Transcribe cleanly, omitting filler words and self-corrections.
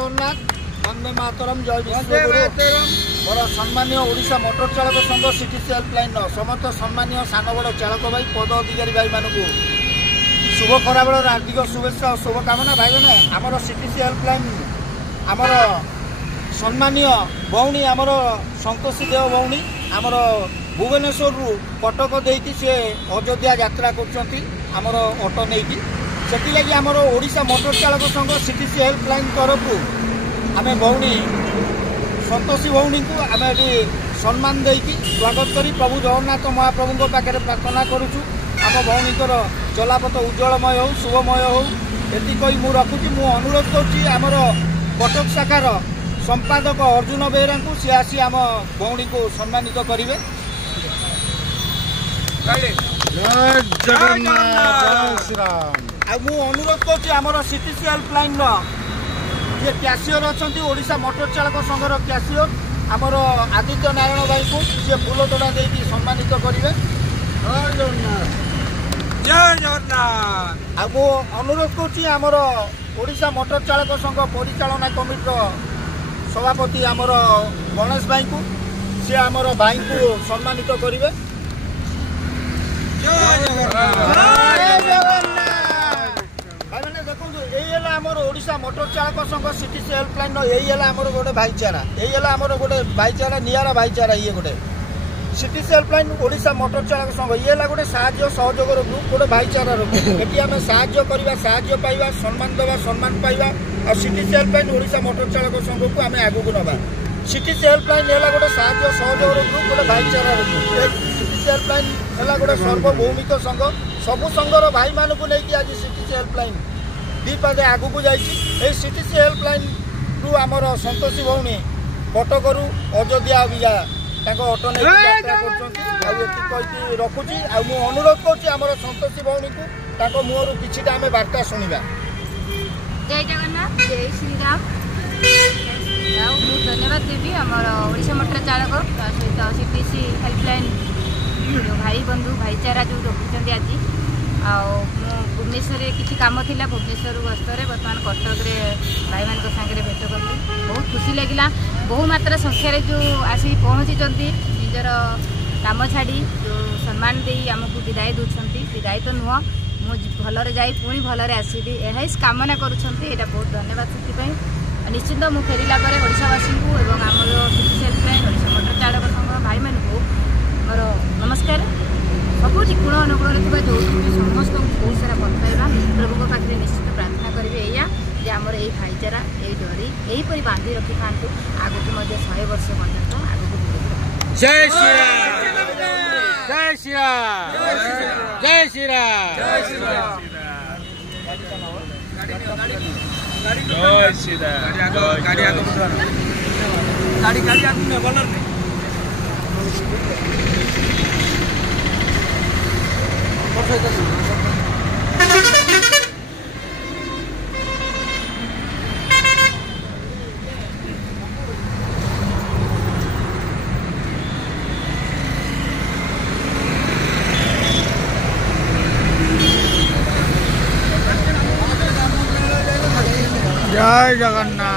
जगन्नाथ वंदे मातरम जय विश्वगुरु मोर सम्मान्य ओडिशा मोटर चालक संघ सीटीसी हेल्पलाइन समस्त सम्मान्य सान बड़ चालक भाई पद अधिकारी भाई मानक शुभ खराबेल हार्दिक शुभेच्छा और शुभकामना भाई मैंने आमर सीटीसी हेल्पलाइन आमर सम्मान्य भौणी आमर संतोषी देव भौणी आमर भुवनेश्वर कटक देकी सी अयोध्या यात्रा कर ऑटो नहीं से लगी आमर ओडिशा मोटर चालक संघ सीटीसी हेल्पलाइन तरफ आम भौणी संतोषी भौणी को आम ये सम्मान देकी स्वागत करी प्रभु जगन्नाथ महाप्रभु पाखे प्रार्थना करुचु आम भौणीकर चलापथ उज्जवलमय हो शुभमय हो ये कही मुझे रखुची मु अनुरोध करमर कटक शाखार संपादक अर्जुन बेहरा को सी आसी आम भौणी को सम्मानित करेंगे। मु अनुरोध कर सीटीसी हेल्पलाइन ये कैशियर अच्छा ओडिशा मोटर चालक संघर कैशियर आमर आदित्य नारायण भाई को सी फूल तोड़ा देकी सम्मानित करेंगे। जय जगन्नाथ। मु अनुरोध कर ओडिशा मोटर चालक संघ परिचालना कमिटर सभापति आमर गणेश भाई को सी आमर भाई को सम्मानित करेंगे। ओडिशा मोटर चालक संघ सीटीसी हेल्पलाइन यही गोटे भाईचारा यही गोटे भाईचारा निरा भाईचारा ये गोटे सीटीसी हेल्पलाइन ओडिशा मोटर चालक संघ ये गोटे साहाय्य सहयोग ग्रुप गोटे भाईचारा ये आम साहाय्य करवा साहाय्य पाइबा सम्मान देवा सम्मान पाइबा और सीटीसी हेल्पलाइन ओडिशा मोटर चालक संघ को आम आगू नवा सीटीसी हेल्पलाइन है गोटे साहाय्य सहयोग ग्रुप गोटे भाईचारा सीटीसी हेल्पलाइन है गोटे सार्वभौमिक संघ सबु संघर भाई मान को लेकिन आज सीटीसी हेल्पलाइन दी पादे आगू को जाइए सीटीसी हेल्पलाइन रु आमर संतोषी भौणी कटकरू अयोध्या अभिजा ऑटो नहीं यात्रा कर रखुची मु अनुरोध कर संतोषी भौणी को मुहर कि आम बार्ता शुणा। जय जगन्नाथ जय श्री राम धन्यवाद देवी आमर ओडिशा मोटर चालक सहित सीटीसी हेल्पलाइन जो भाई बंधु भाईचारा जो रखुच्च आज भुवनेश्वर किसी कम थी भुवनेश्वर गस्तर बर्तमान कटक भाई मान सागर भेट कली बहुत खुशी लगे बहु मात्रा संख्यार जो आसिक पहुँची निजर काम छाड़ी जो सम्मान दे आमको विदाय दूसरी विदाय तो नुह मुझे भलरे जाई पुणी भलरे आसबि यह कामना करुँचा बहुत धन्यवाद से निश्चिंत मुझे फेरला ओडावासी को और आम सीटीसी हेल्पलाइन ओडिशा मोटर चालक संघ भाई मान को मोर नमस्कार सबुठ गुण अनुकूल जो समस्त बहुत सारा भल पाइबा प्रभु पाखे निश्चित प्रार्थना करेंगे या जे आमर यही भाईचारा यही डरी यहीपरी बांधि रखि था आगक 100 वर्ष पर्यंत आगक जय श्री राम जय श्री राम जय श्री राम जय श्री राम जय श्री राम गाड़ी गाड़ी आगु भल नहीं जय जगन्नाथ।